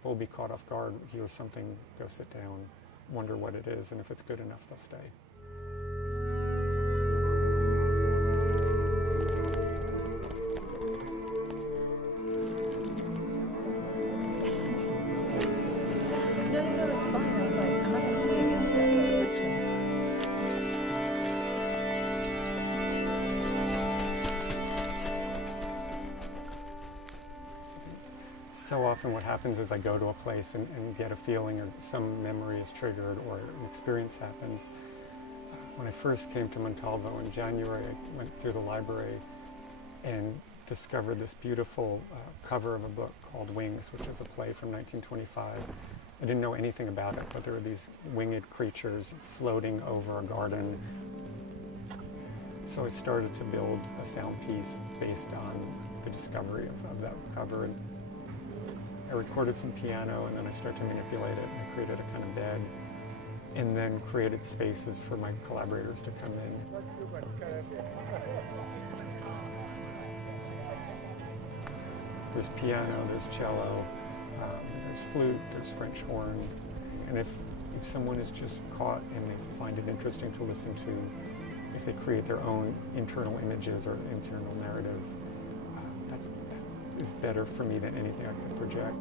people will be caught off guard, hear something, go sit down, wonder what it is, and if it's good enough, they'll stay. So often what happens is I go to a place and get a feeling or some memory is triggered or an experience happens. When I first came to Montalvo in January, I went through the library and discovered this beautiful cover of a book called Wings, which is a play from 1925. I didn't know anything about it, but there were these winged creatures floating over a garden. So I started to build a sound piece based on the discovery of that cover. And I recorded some piano, and then I started to manipulate it. I created a kind of bed, and then created spaces for my collaborators to come in. There's piano, there's cello, there's flute, there's French horn. And if someone is just caught and they find it interesting to listen to, if they create their own internal images or internal narrative, that is better for me than anything I can project.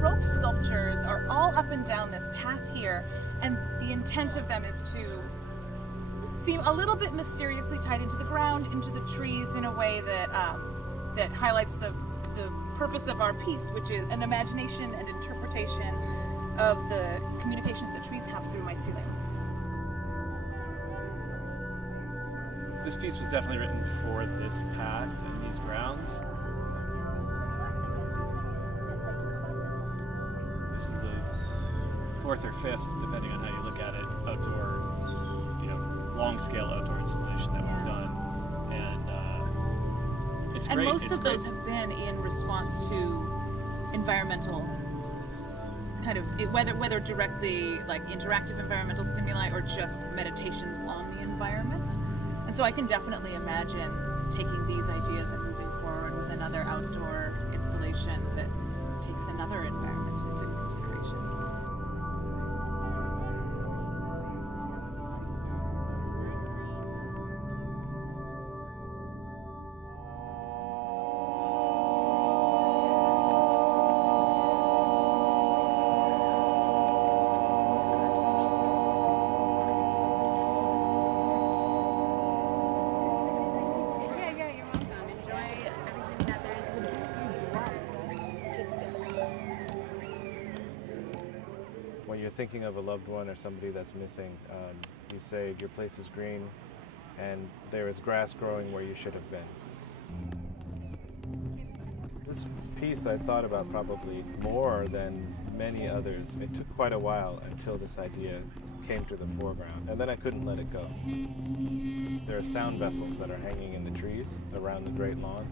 Rope sculptures are all up and down this path here, and the intent of them is to seem a little bit mysteriously tied into the ground, into the trees, in a way that that highlights the purpose of our piece, which is an imagination and interpretation of the communications that trees have through mycelium. This piece was definitely written for this path and these grounds. This is the fourth or fifth, depending on how you look at it, outdoor, long-scale outdoor installation that we've done, and it's great. And most of those have been in response to environmental kind of, whether directly like interactive environmental stimuli or just meditations on the environment. And so I can definitely imagine taking these ideas and moving forward with another outdoor installation that takes another environment into consideration. When you're thinking of a loved one or somebody that's missing, you say your place is green and there is grass growing where you should have been. This piece I thought about probably more than many others. It took quite a while until this idea came to the foreground, and then I couldn't let it go. There are sound vessels that are hanging in the trees around the Great Lawn,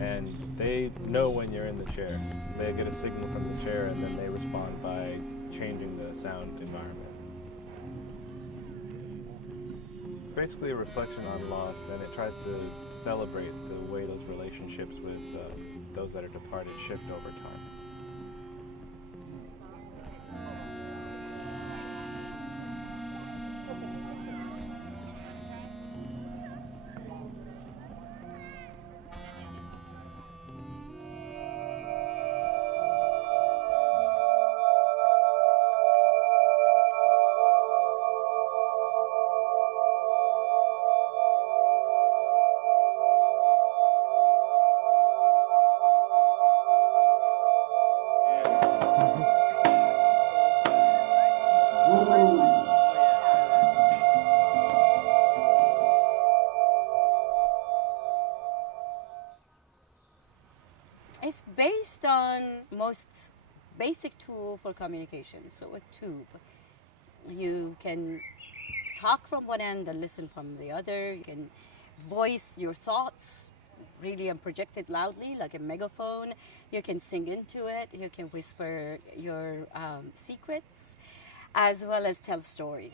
and they know when you're in the chair. They get a signal from the chair, and then they respond by changing the sound environment. It's basically a reflection on loss, and it tries to celebrate the way those relationships with those that are departed shift over time. based on most basic tool for communication, so a tube. You can talk from one end and listen from the other. You can voice your thoughts really and project it loudly like a megaphone. You can sing into it. You can whisper your secrets as well as tell stories.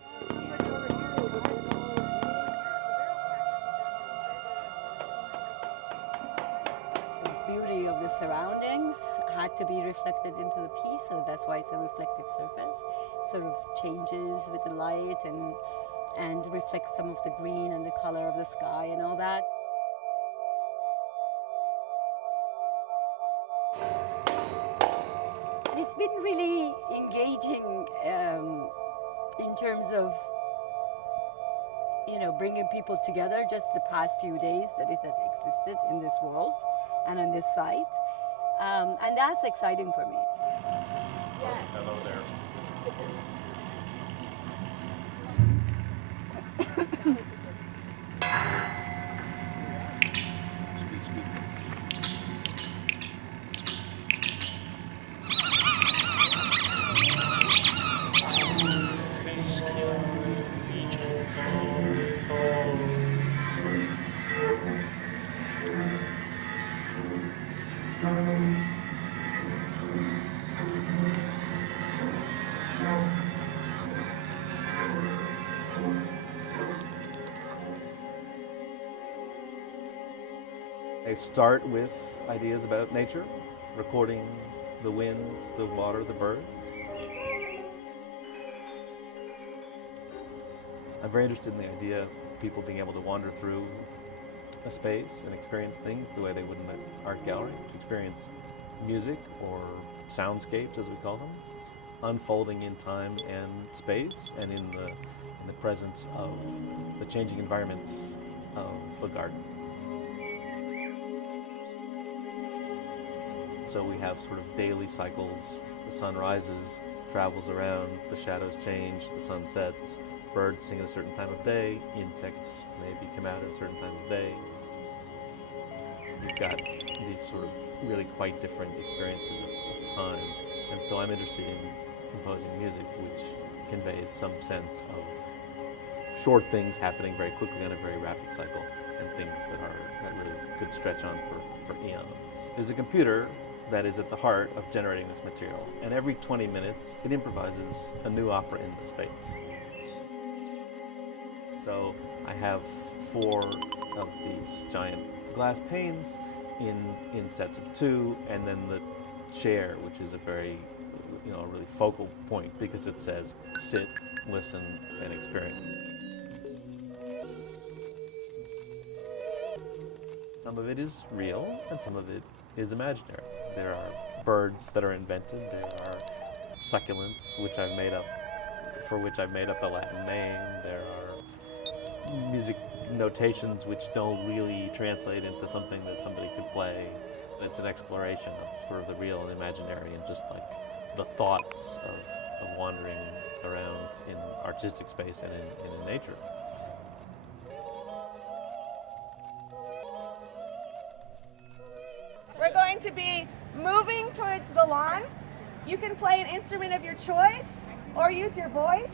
The beauty of the surroundings had to be reflected into the piece, so that's why it's a reflective surface. It sort of changes with the light and reflects some of the green and the color of the sky and all that. It's been really engaging in terms of, bringing people together just the past few days that it has existed in this world and on this site. And that's exciting for me. Yes. Hello there. I start with ideas about nature, recording the winds, the water, the birds. I'm very interested in the idea of people being able to wander through a space and experience things the way they would in an art gallery, to experience music or soundscapes, as we call them, unfolding in time and space and in the presence of the changing environment of the garden. So we have sort of daily cycles. The sun rises, travels around, the shadows change, the sun sets, birds sing at a certain time of day, insects maybe come out at a certain time of day. You've got these sort of really quite different experiences of time. And so I'm interested in composing music which conveys some sense of short things happening very quickly on a very rapid cycle, and things that really could stretch on for eons. There's a computer that is at the heart of generating this material, and every 20 minutes it improvises a new opera in the space. So I have 4 of these giant glass panes in sets of 2, and then the chair, which is a very, a really focal point, because it says sit, listen, and experience. Some of it is real, and some of it is imaginary. There are birds that are invented. There are succulents, for which I've made up a Latin name. There are music notations which don't really translate into something that somebody could play. It's an exploration of sort of the real and imaginary, and just like the thoughts of wandering around in artistic space and in nature. We're going to be moving towards the lawn. You can play an instrument of your choice or use your voice.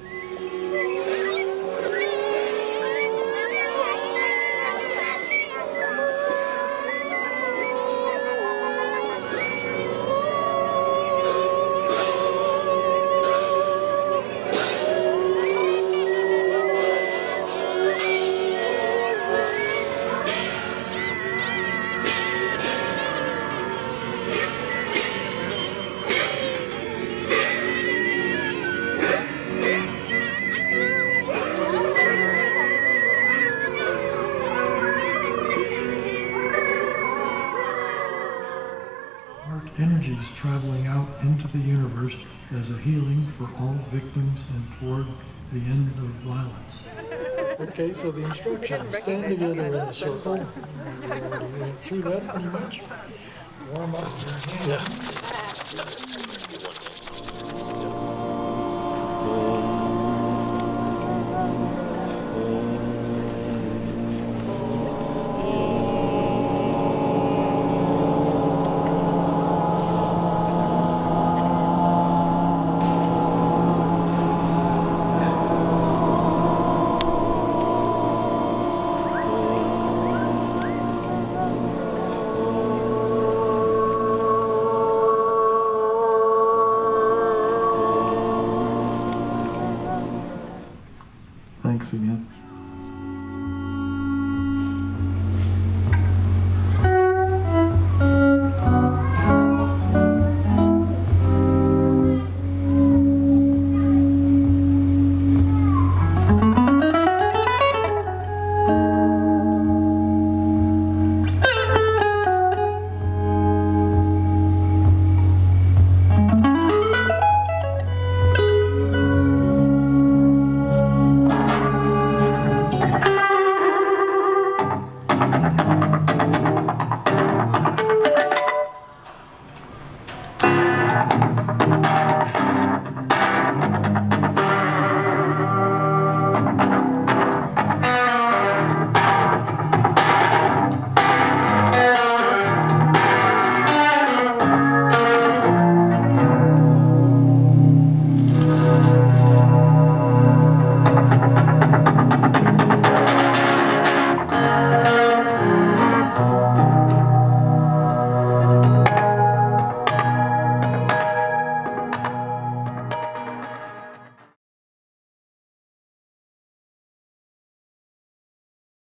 Energies traveling out into the universe as a healing for all victims and toward the end of violence. Okay, so the instructions: stand together in a circle. You already went through that pretty much. Warm up. Yeah. Thanks again.